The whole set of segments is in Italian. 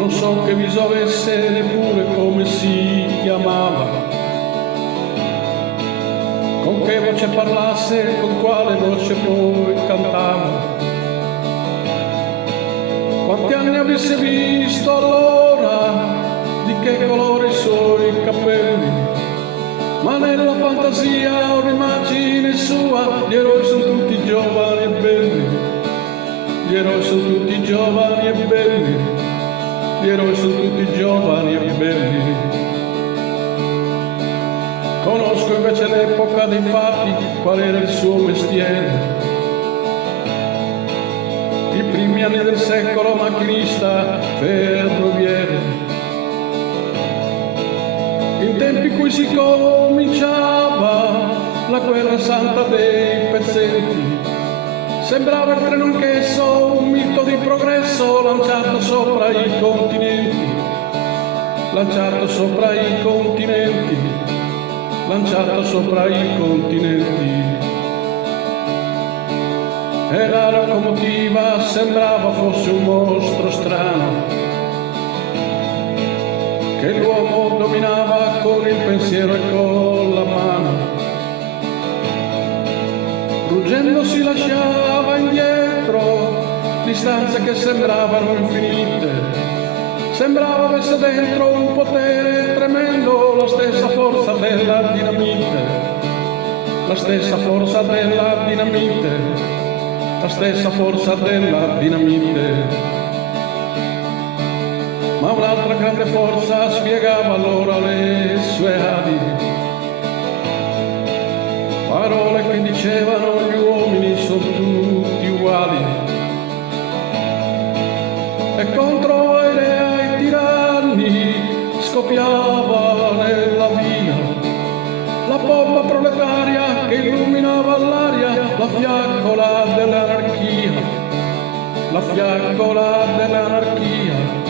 non so che viso avesse, neppure come si chiamava, con che voce parlasse, con quale voce poi cantava. Quanti anni avesse visto allora, di che colore i suoi capelli, ma nella fantasia un'immagine sua, gli eroi sono tutti giovani e belli, gli eroi sono tutti giovani e belli, gli eroi sono tutti giovani e belli. Conosco invece l'epoca dei fatti, qual era il suo mestiere. I primi anni del secolo, macchinista ferroviere. In tempi in cui si cominciava la guerra santa dei pezzenti, sembrava il treno anch'esso un mito di progresso lanciato sopra i continenti, lanciato sopra i continenti, lanciato sopra i continenti. E la locomotiva sembrava fosse un mostro strano che l'uomo dominava con il pensiero e con la mano. Ruggendo si lasciava indietro distanze che sembravano infinite. Sembrava avesse dentro un potere tremendo, la stessa forza della dinamite, la stessa forza della dinamite, la stessa forza della dinamite. Ma un'altra grande forza spiegava allora le sue ali, parole che dicevano gli uomini sono tutti uguali, e contro ai tiranni scoppiava nella via la bomba proletaria che illuminava l'aria, la fiaccola dell'anarchia, la fiaccola dell'anarchia,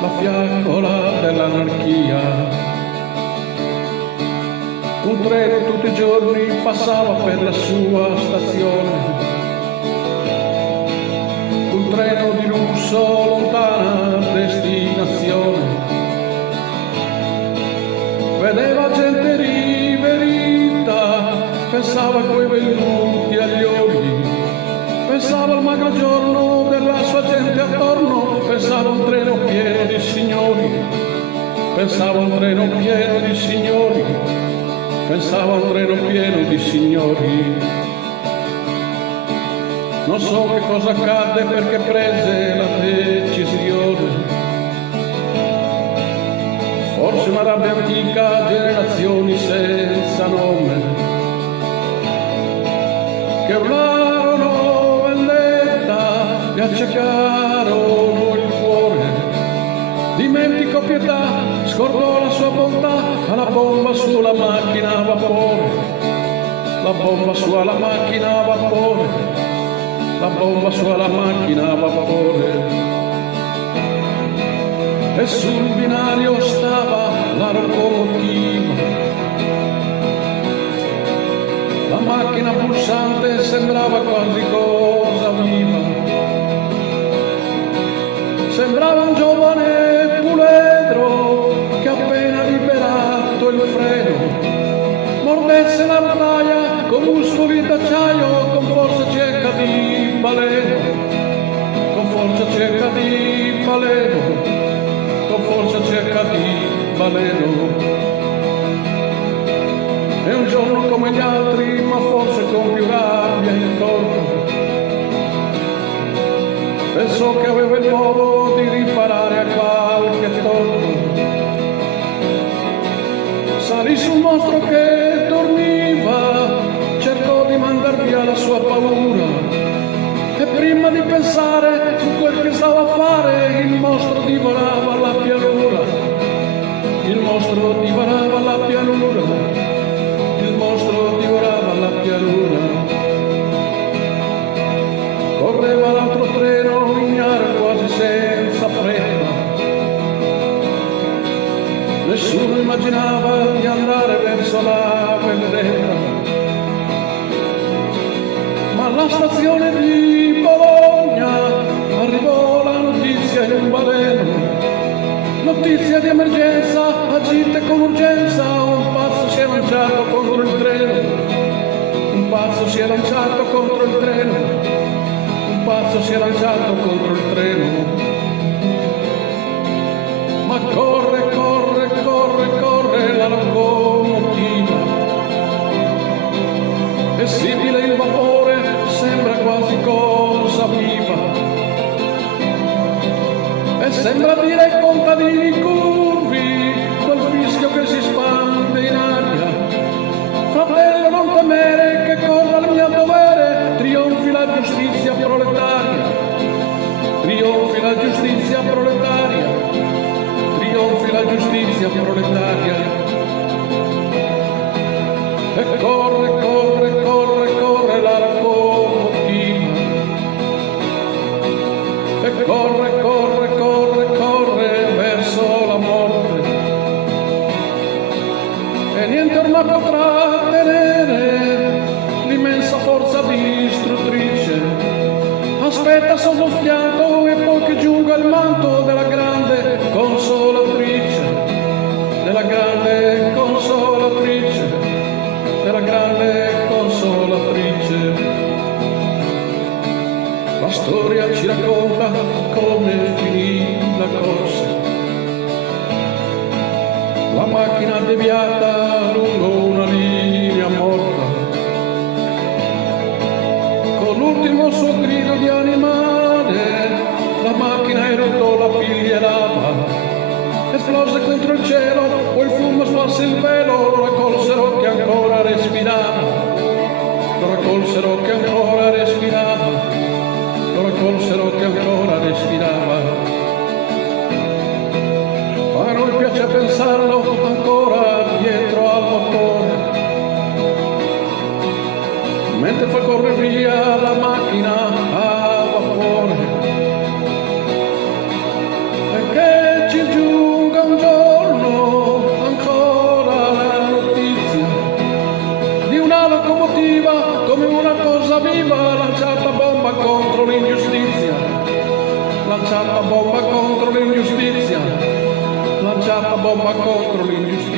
la fiaccola dell'anarchia. Un treno tutti i giorni passava per la sua stazione, un treno di lusso, lontana destinazione. Vedeva gente riverita, pensava a quei venuti agli occhi, pensava al magro giorno della sua gente attorno, pensava a un treno pieno di signori, pensava a un treno pieno di signori, pensava a un treno pieno di signori. Non so che cosa accadde perché prese la decisione, forse una rabbia antica, generazioni senza nome, che urlarono vendetta e accecarono il cuore. Dimentico pietà, scordò la sua bontà, alla bomba sulla macchina a vapore, la bomba sulla macchina a vapore, la bomba sulla macchina a vapore. E sul binario stava la locomotiva, la macchina pulsante sembrava quasi cosa viva, sembrava un giovane puledro che appena liberato il freno mordesse la rotaia con muscoli d'acciaio, con forza cieca di baleno, con forza cieca di baleno, con forza cerca di baleno. È un giorno come gli altri, ma forse con più rabbia in corpo. Pensò che aveva il modo di riparare a qualche torto. Salì sul mostro che dormiva, cercò di mandar via la sua paura, e prima di pensare su quel che stava a fare, il mostro divorava la pianura, il mostro divorava la pianura, il mostro divorava la pianura. Correva l'altro treno ignaro quasi senza fretta, nessuno immaginava di andare verso la vendetta, ma alla stazione di Bologna arrivò la notizia in un baleno pazzo si è lanciato contro il treno, un pazzo si è lanciato contro il treno. Ma corre, corre, corre, corre la locomotiva, è sibile il vapore, sembra quasi cosa viva, e sembra dire ai contadini curvi quel fischio che si spande in aria: fratello, non temere che corra il mio dovere, trionfi la giustizia proletaria, trionfi la giustizia proletaria, trionfi la giustizia proletaria. E corre, corre, corre, corre la locomotiva, e corre, corre, corre, corre verso la morte, e niente ormai potrà tenere l'immensa forza distruttrice. Aspetta sotto schianto e poi che giunga il manto della grande consolatrice, della grande consolatrice, della grande consolatrice. La storia ci racconta come finì la corsa, la macchina deviata lungo una linea morta, con l'ultimo suo grido di animale, la macchina eruttò la piglia e lava, esplose contro il cielo, poi il fumo sparse il velo, lo raccolsero che ancora respirava, lo raccolsero che ancora respirava, lo raccolsero che ancora respirava. Ma a noi piace pensarlo ancora dietro al motore, mentre fa correre via la macchina a vapore, e che ci giunga un giorno ancora la notizia di una locomotiva come una cosa viva lanciata bomba contro l'ingiustizia, lanciata bomba contro l'ingiustizia, lanciata bomba contro l'ingiustizia.